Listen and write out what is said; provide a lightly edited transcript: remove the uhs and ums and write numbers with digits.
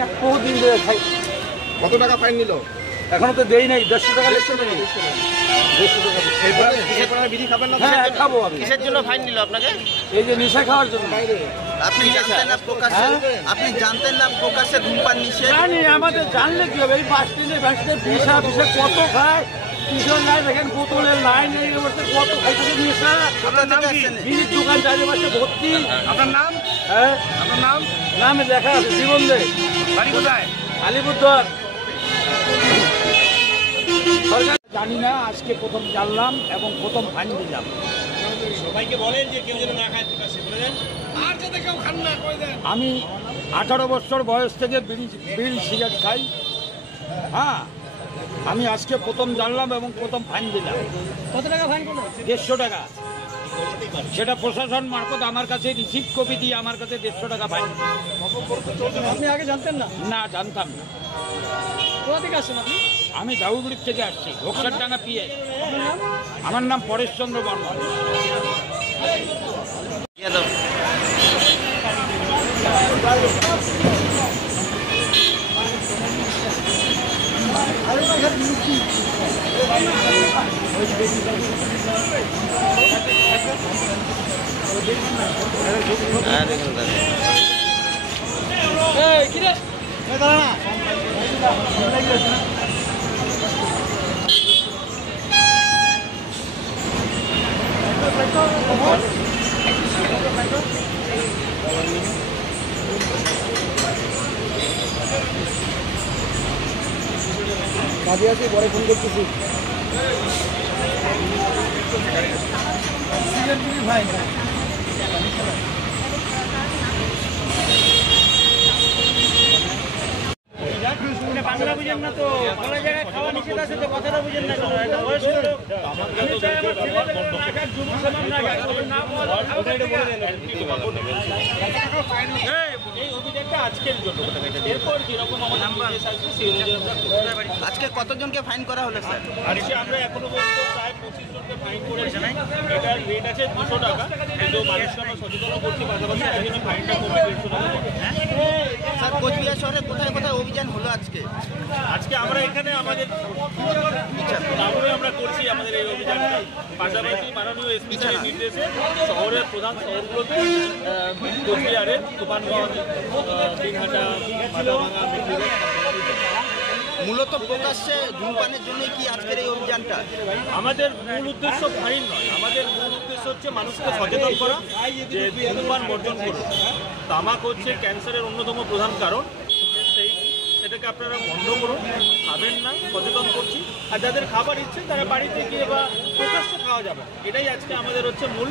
না, বহুদিন ধরে খাই। কত টাকা ফাইন নিল? এখনো তো দেই নাই, 150 টাকা লেগেছে নাকি? 150 টাকা। এরপরে বিড়ি খাবেন না? হ্যাঁ খাবো আমি। কিসের জন্য ফাইন নিল আপনাকে? এই যে নেশা খাওয়ার জন্য। আপনি জানতেন না প্রকাশ্যে, আপনি জানতেন না প্রকাশ্যে ধূমপান নিষেধ? জানি, আমাদের জানলে কি হবে? এই বাস স্ট্যান্ডে বিষা কত খায়, পিছন যায় দেখেন বোতলের লাইন, এই অবস্থা কত খাইতে নেশা। বিড়ির দোকান চারিপাশে ভর্তি। আপনার নাম? হ্যাঁ আপনার নাম? নামে লেখা আছে জীবন দে, বাড়ি কোথায়? আলিপুরদুয়ার। সরকার জানি না, আজকে প্রথম জানলাম এবং প্রথম ফাইন দিলাম। সবাইকে বলেন যে কেউ যেন না খায় প্রকাশ্যে, বলে দেন। আর যাতে কেউ খান না, কই দেন। আমি 18 বছর বয়স থেকে বিড়ি সিগারেট খাই। হ্যাঁ, আমি আজকে প্রথম জানলাম এবং প্রথম ফাইন দিলাম। কত টাকা ফাইন করলো? 150 টাকা। সেটা প্রশাসন মারফত আমার কাছে রিসিপ্ট কপি দিয়ে আমার কাছে 150 টাকা ফাইন। আপনি আগে জানতেন না? না, জানতাম না। কোথা থেকে আসছেন আপনি? আমি দাউদুড়ির থেকে আসছি, ঘোকসারডাঙ্গা পিএস। আমার নাম পরেশ চন্দ্র বর্মন। কাজে আছি, পরে ফোন করতেছি। ভাই বাংলা বুঝেন না তো, কোনো জায়গায় খাওয়া নিষেধ আছে তো, কথাটা বুঝেন না কেন? একটা বয়স্ক লোক। আমি চাই আমার ছেলেদের না খাক, যুব সমাজ না খাক, তবে না খাওয়া এই অভিযানটা আজকের জন্য। এরপর যেরকম আমাদের নির্দেশ আসবে সেই অনুযায়ী আমরা করব। আজকে কতজনকে ফাইন করা হলো স্যার? আজকে আমরা এখনো পর্যন্ত প্রায় 25 জনকে ফাইন করেছি। এটার রেট আছে 200 টাকা, কিন্তু মানুষকে আমরা সচেতন করছি, পাশাপাশি সেই জন্য ফাইনটা কমে 150 টাকা করে। স্যার কোচবিহার শহরে কোথায় কোথায় অভিযান হলো আজকে? আজকে আমরা এখানে আমাদের টাউনে আমরা করছি আমাদের এই অভিযানটা, পাশাপাশি মাননীয় এসপি স্যারের নির্দেশে শহরের প্রধান শহরগুলোতে কোচবিহারের তুফানগঞ্জ, দিনহাটা, মাথাভাঙা, মেদিনীপুর। মূলত প্রকাশ্যে ধূমপানের জন্যই কি আজকের এই অভিযানটা? আমাদের মূল উদ্দেশ্য ফাইন নয়, আমাদের মূল উদ্দেশ্য হচ্ছে মানুষকে সচেতন করা যে ধূমপান বর্জন করুন। তামাক হচ্ছে ক্যান্সারের অন্যতম প্রধান কারণ, সেটাকে আপনারা বন্ধ করুন, খাবেন না, সচেতন করছি। আর যাদের খাবার ইচ্ছে তারা বাড়িতে গিয়ে বা প্রকাশ্যে খাওয়া যাবে, এটাই আজকে আমাদের হচ্ছে মূল।